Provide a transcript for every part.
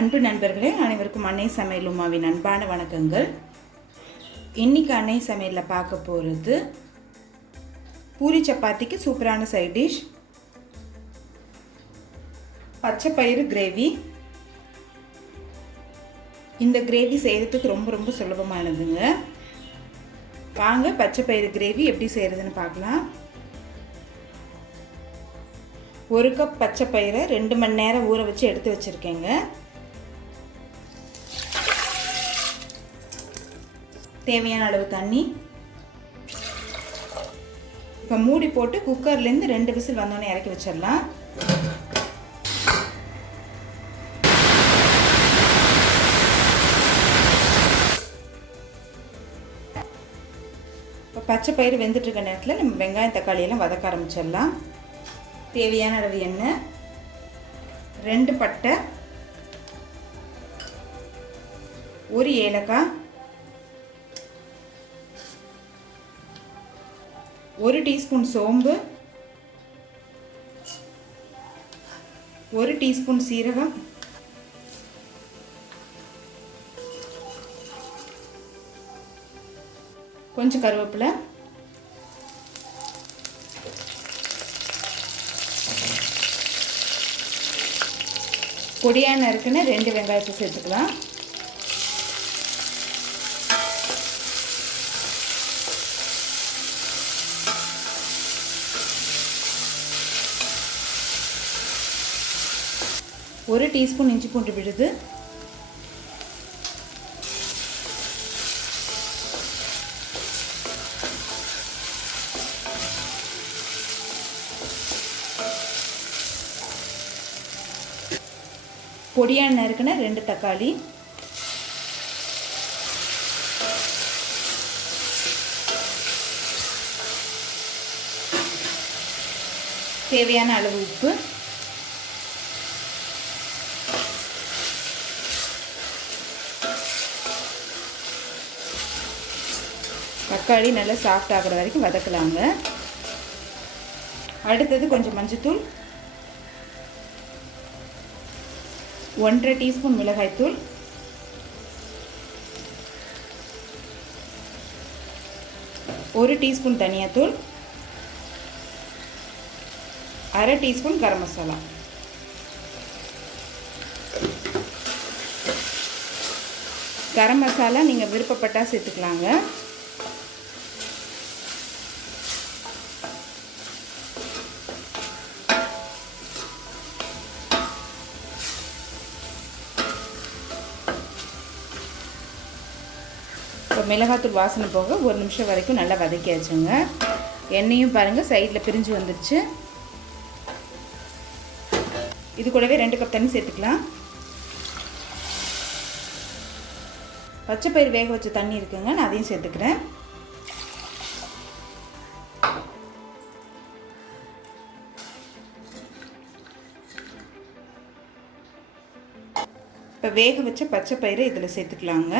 அன்பு நண்பர்களே, அனைவருக்கும் அன்னை சமையல் உமாவின் அன்பான வணக்கங்கள். இன்றைக்கி அன்னை சமையலில் பார்க்க போகிறது பூரி சப்பாத்திக்கு சூப்பரான சைட் டிஷ் பச்சைப்பயிறு கிரேவி. இந்த கிரேவி செய்கிறதுக்கு ரொம்ப சுலபமானதுங்க. வாங்க பச்சைப்பயிறு கிரேவி எப்படி செய்கிறதுன்னு பார்க்கலாம். 1 கப் பச்சைப்பயிரை 2 மணி நேரம் ஊற வச்சு எடுத்து வச்சுருக்கேங்க. தேவையான அளவு தண்ணி. இப்போ மூடி போட்டு குக்கர்லேருந்து 2 விசில் வந்தோடனே இறக்கி வச்சிடலாம். இப்போ பச்சை பயிறு வெந்துட்டு இருக்க நேரத்தில் நம்ம வெங்காயம் தக்காளியெல்லாம் வதக்க ஆரம்பிச்சிடலாம். தேவையான அளவு எண்ணெய், 2 பட்டை, 1 ஏலக்காய், 1 டீஸ்பூன் சோம்பு, 1 டீஸ்பூன் சீரகம், கொஞ்சம் கருவேப்பிலை, பொடியான இருக்குன்னு 2 வெங்காயத்தை சேர்த்துக்கலாம். ஒரு டீஸ்பூன் இஞ்சி பூண்டு விழுது, பொடியான நறுக்குன 2 தக்காளி, தேவையான அளவு உப்பு, தக்காளி நல்லா சாஃப்ட் ஆகிற வரைக்கும் வதக்கலாங்க. அடுத்தது கொஞ்சம் மஞ்சத்தூள், 1.5 டீஸ்பூன் மிளகாய்த்தூள், 1 டீஸ்பூன் தனியாத்தூள், 1/2 டீஸ்பூன் கரம் மசாலா. கரம் மசாலா நீங்கள் விருப்பப்பட்டால் சேர்த்துக்கலாங்க. இப்போ மிளகாத்தூள் வாசனை போக 1 நிமிஷம் வரைக்கும் நல்லா வதக்கியாச்சுங்க. எண்ணெயும் பாருங்கள் சைடில் பிரிஞ்சு வந்துடுச்சு. இது கூடவே 2 கப் தண்ணி சேர்த்துக்கலாம். பச்சைப்பயிறு வேக வச்ச தண்ணி இருக்குங்க, நான் அதையும் சேர்த்துக்கிறேன். இப்போ வேக வச்ச பச்சைப்பயிறு இதில் சேர்த்துக்கலாங்க.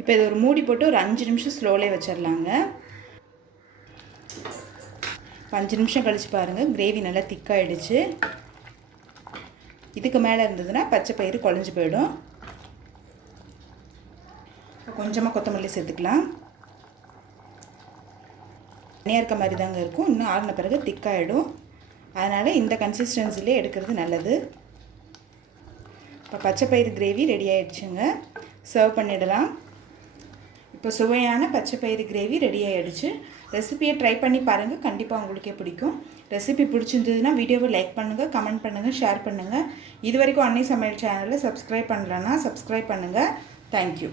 இப்போ இது ஒரு மூடி போட்டு ஒரு 5 நிமிஷம் ஸ்லோலே வச்சிடலாங்க. 5 நிமிஷம் கழித்து பாருங்கள், கிரேவி நல்லா திக்காகிடுச்சு. இதுக்கு மேலே இருந்ததுன்னா பச்சை பயிறு குழஞ்சி போயிடும். கொஞ்சமாக கொத்தமல்லி சேர்த்துக்கலாம். தனியாக இருக்க மாதிரி தாங்க இருக்கும், இன்னும் ஆறின பிறகு திக்காகிடும். அதனால் இந்த கன்சிஸ்டன்சிலே எடுக்கிறது நல்லது. இப்போ பச்சை பயிறு கிரேவி ரெடி ஆகிடுச்சுங்க, சர்வ் பண்ணிடலாம். இப்போ சுவையான பச்சைப்பயிறு கிரேவி ரெடி ஆகிடுச்சு. ரெசிபியை ட்ரை பண்ணி பாருங்கள், கண்டிப்பாக உங்களுக்கே பிடிக்கும். ரெசிபி பிடிச்சிருந்ததுன்னா வீடியோவை லைக் பண்ணுங்கள், கமெண்ட் பண்ணுங்கள், ஷேர் பண்ணுங்கள். இது வரைக்கும் அன்னை சமையல் சேனலில் சப்ஸ்கிரைப் பண்ணலன்னா சப்ஸ்கிரைப் பண்ணுங்கள். தேங்க்யூ.